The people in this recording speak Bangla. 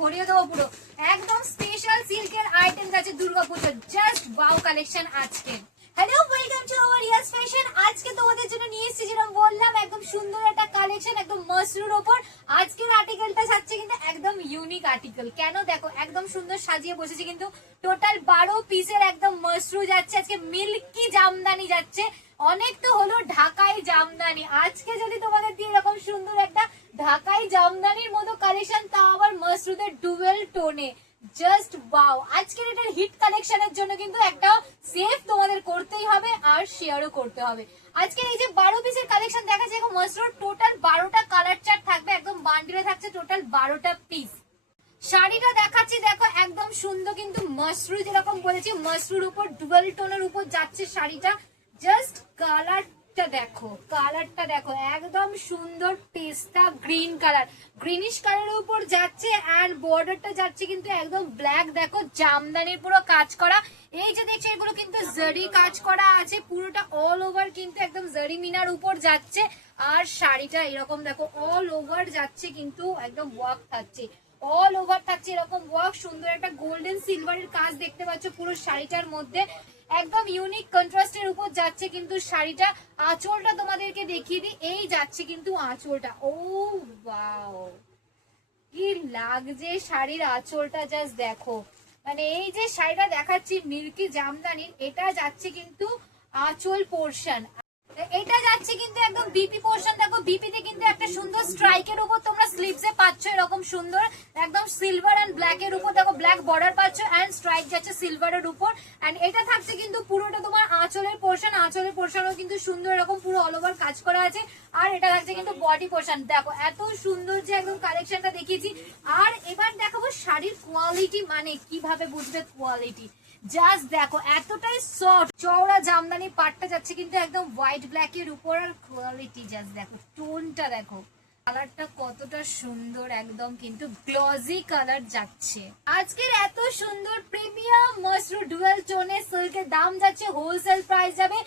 ভরিয়ে দেবো পুরো। একদম স্পেশাল সিল্কের আইটেম আছে দুর্গাপুজোর, জাস্ট ওয়াও কালেকশন আজকে। Hello, welcome to our yes fashion. আজকে তোমাদের জন্য নিয়ে এসেছি, যেরকম বললাম, একদম সুন্দর একটা কালেকশন, একদম মসরুর ওপর। আজকের আর্টিকেলটা থাকছে কিন্তু একদম ইউনিক আর্টিকেল। কেন দেখো, একদম সুন্দর সাজিয়ে বসেছে, কিন্তু টোটাল 12 পিসের একদম মসরু যাচ্ছে আজকে, মিল্কি জামদানি যাচ্ছে। অনেক তো হলো ঢাকাই জামদানি, আজকে যদি তোমাদের দিয়ে এরকম সুন্দর একটা ঢাকাই জামদানির মতো কালেকশন, তাও আবার মসরুদের ডুয়েল টোনে, জাস্ট ওয়াও। আজকের এটার হিট কালেকশনের জন্য কিন্তু একটা সেভ তোমাদের করতেই হবে আর শেয়ারও করতে হবে। আজকের এই যে 12 পিসের কালেকশন দেখা যায় মসরুর, টোটাল 12টা কালার চার্ট থাকবে, একদম বান্ডিলে থাকছে টোটাল 12টা পিস। শাড়িটা দেখাচ্ছি, দেখো একদম সুন্দর, কিন্তু মসরু যেরকম বলেছি, মসরুর উপর ডুয়েল টোনের উপর যাচ্ছে শাড়িটা। জাস্ট কালারটা দেখো, কালারটা দেখো, একদম সুন্দর পেস্তা গ্রিন কালার, গ্রিনিশ কালারের উপর যাচ্ছে। এন্ড বর্ডারটা যাচ্ছে কিন্তু একদম ব্ল্যাক, দেখো জামদানির পুরো কাজ করা। এই যে দেখছো, এগুলো কিন্তু জারি কাজ করা আছে পুরোটা, অল ওভার কিন্তু একদম জারি মিনার উপর যাচ্ছে। আর শাড়িটা এরকম দেখো, অল ওভার যাচ্ছে কিন্তু একদম ওয়ার্ক থাকছে, অল ওভার থাকছে এরকম ওয়ার্ক। সুন্দর একটা গোল্ডেন সিলভারের কাজ দেখতে পাচ্ছ পুরো শাড়িটার মধ্যে, একদম ইউনিক কন্ট্রাস্টের উপর যাচ্ছে কিন্তু শাড়িটা। আঁচলটা তোমাদেরকে দেখিয়ে দিই, এই যাচ্ছে কিন্তু আঁচলটা। ও ওয়াও, কি লাগছে শাড়ির আঁচলটা, জাস্ট দেখো। মানে এই যে শাড়িটা দেখাচ্ছি মিল্কি জামদানির, এটা যাচ্ছে কিন্তু আঁচল পোর্শন, এটা যাচ্ছে কিন্তু একদম বিপি পোর্শন। দেখো বিপিতে কিন্তু একটা সুন্দর স্ট্রাইকের উপর তোমরা স্লিভসে পাচ্ছ এরকম সুন্দর, একদম সিলভার এন্ড ব্ল্যাক এর উপর, দেখো ব্ল্যাক বর্ডার পাচ্ছ এন্ড স্ট্রাইক যাচ্ছে সিলভারের উপর। এন্ড এটা থাকছে কিন্তু পুরোটা তোমার আঁচলের পোর্শন, আঁচলের পোর্শনও কিন্তু সুন্দর এরকম পুরো অল ওভার কাজ করা আছে। আর এটা থাকছে কিন্তু বডি পোর্শন। দেখো এত সুন্দর যে একদম কালেকশনটা দেখিয়েছি। আর এবার দেখাবো শাড়ির কোয়ালিটি, মানে কিভাবে বুঝবে কোয়ালিটি। জাস্ট দেখো, এতটাই সফট চওড়া জামদানি পাটটা যাচ্ছে কিন্তু একদম হোয়াইট ব্ল্যাক এর উপর। আর কোয়ালিটি জাস্ট দেখো, টোনটা দেখো, কালারটা কতটা সুন্দর, একদম কিন্তু গ্লজি কালার যাচ্ছে। আজকের এত সুন্দর প্রিমিয়াম মসরু ডুয়াল টোনে সিল্কের দাম যাচ্ছে, হোলসেল প্রাইস যাবে